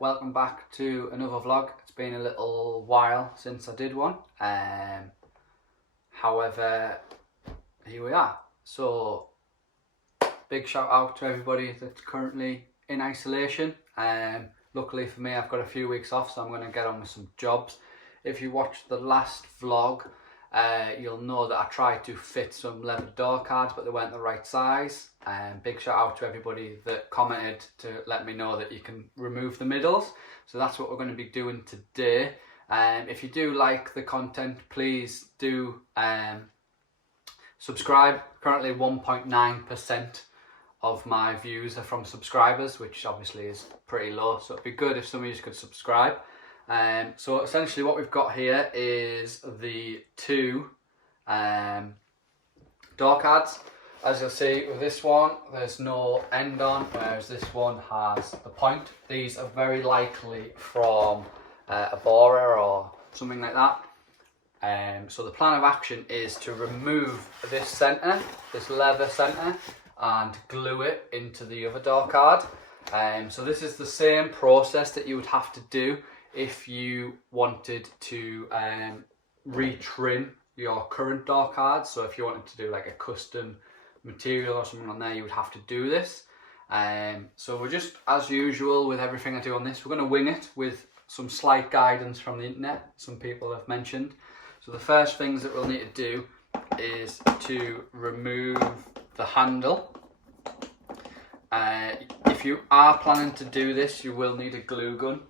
welcome back to another vlog. It's been a little while since I did one. However, here we are. So, big shout out to everybody that's currently in isolation. Luckily for me, I've got a few weeks off, so I'm going to get on with some jobs. If you watched the last vlog, you'll know that I tried to fit some leather door cards, but they weren't the right size. Big shout out to everybody that commented to let me know that you can remove the middles. So that's what we're going to be doing today. If you do like the content, please do subscribe. Currently 1.9% of my views are from subscribers, which obviously is pretty low. So it'd be good if some of you could subscribe. So essentially what we've got here is the two door cards. As you'll see with this one, there's no end on, whereas this one has the point. These are very likely from a borer or something like that. So the plan of action is to remove this centre, this leather centre, and glue it into the other door card. So this is the same process that you would have to do if you wanted to retrim your current door cards. So if you wanted to do like a custom material or something on there, you would have to do this. So we're just, as usual with everything I do on this, we're going to wing it with some slight guidance from the internet, some people have mentioned. So the first things that we'll need to do is to remove the handle. If you are planning to do this, you will need a glue gun.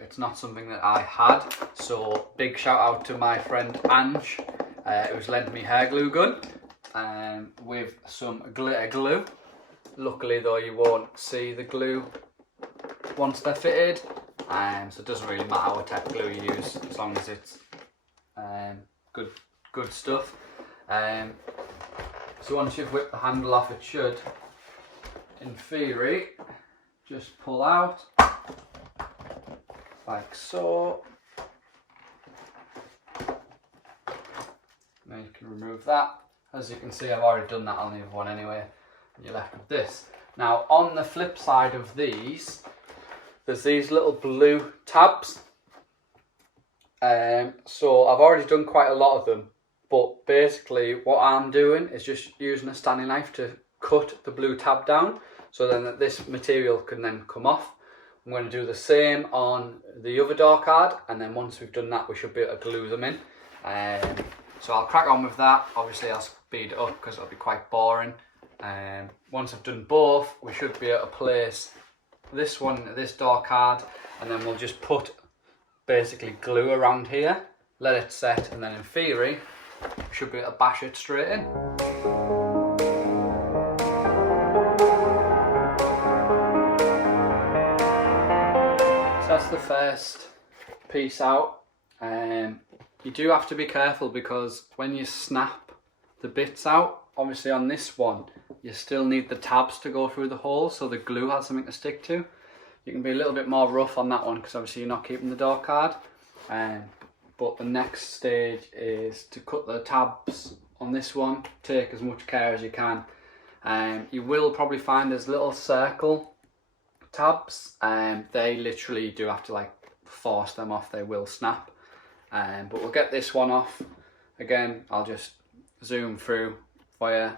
It's not something that I had, so big shout out to my friend Ange, who's lent me her glue gun with some glitter glue. Luckily though, you won't see the glue once they're fitted, so it doesn't really matter what type of glue you use as long as it's good stuff. So once you've whipped the handle off, it should, in theory, just pull out like so. Now you can remove that. As you can see, I've already done that on the other one anyway. You're left with this. Now on the flip side of these, there's these little blue tabs. So I've already done quite a lot of them, but basically what I'm doing is just using a Stanley knife to cut the blue tab down, so then that this material can then come off. I'm going to do the same on the other door card, and then once we've done that, we should be able to glue them in. So I'll crack on with that. Obviously I'll speed it up because it'll be quite boring. Once I've done both, we should be able to place this one, this door card, and then we'll just put basically glue around here, let it set, and then in theory, we should be able to bash it straight in. So that's the first piece out. You do have to be careful because when you snap the bits out, obviously on this one, you still need the tabs to go through the hole so the glue has something to stick to. You can be a little bit more rough on that one because obviously you're not keeping the door card. But the next stage is to cut the tabs on this one. Take as much care as you can. You will probably find there's little circle tabs. They literally do have to like force them off, they will snap. But we'll get this one off. Again, I'll just zoom through for you,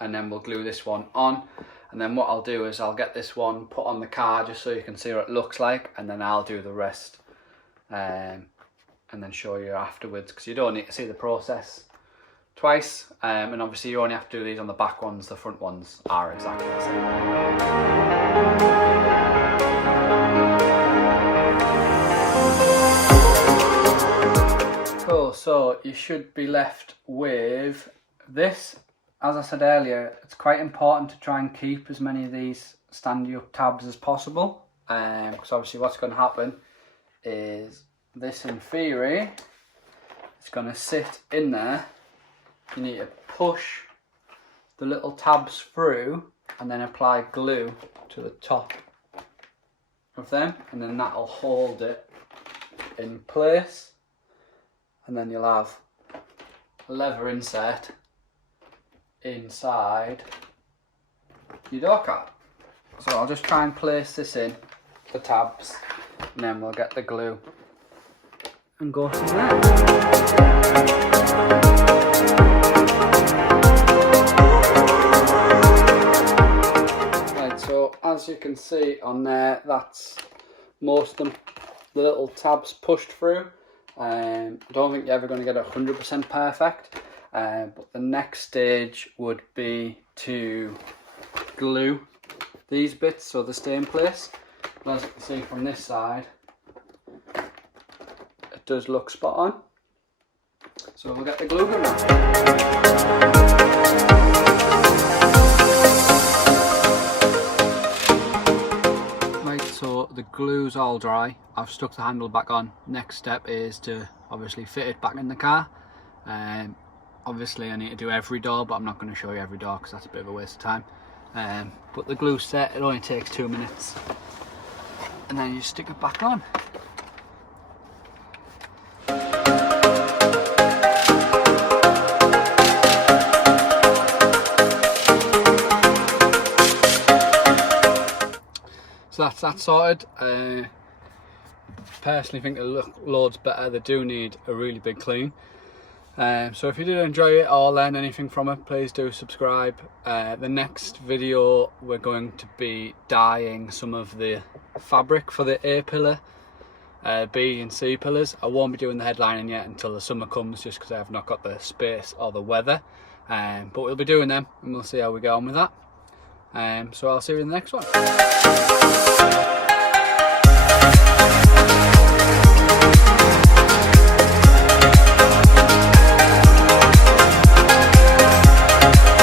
and then we'll glue this one on. And then what I'll do is I'll get this one put on the card just so you can see what it looks like, and then I'll do the rest and then show you afterwards, because you don't need to see the process twice. And obviously you only have to do these on the back ones, the front ones are exactly the same. Cool, so you should be left with this. As I said earlier, it's quite important to try and keep as many of these standing up tabs as possible, because obviously what's going to happen is this, in theory, it's going to sit in there. You need to push the little tabs through and then apply glue to the top of them, and then that'll hold it in place, and then you'll have a leather insert inside your door card. So I'll just try and place this in the tabs, and then we'll get the glue and go from there. Right, so as you can see on there, that's most of them, the little tabs pushed through. I don't think you're ever going to get 100% perfect, but the next stage would be to glue these bits so they stay in place. And as you can see from this side, it does look spot on. So we'll get the glue gun now. Right, so the glue's all dry. I've stuck the handle back on. Next step is to obviously fit it back in the car. Obviously I need to do every door, but I'm not going to show you every door because that's a bit of a waste of time. But the glue's set, it only takes 2 minutes. And then you stick it back on. So that's that sorted. Personally think it'll look loads better. They do need a really big clean. So if you did enjoy it or learn anything from it, please do subscribe. The next video we're going to be dyeing some of the fabric for the A pillar, B and C pillars. I won't be doing the headlining yet until the summer comes, just because I have not got the space or the weather. But we'll be doing them and we'll see how we go on with that. So I'll see you in the next one.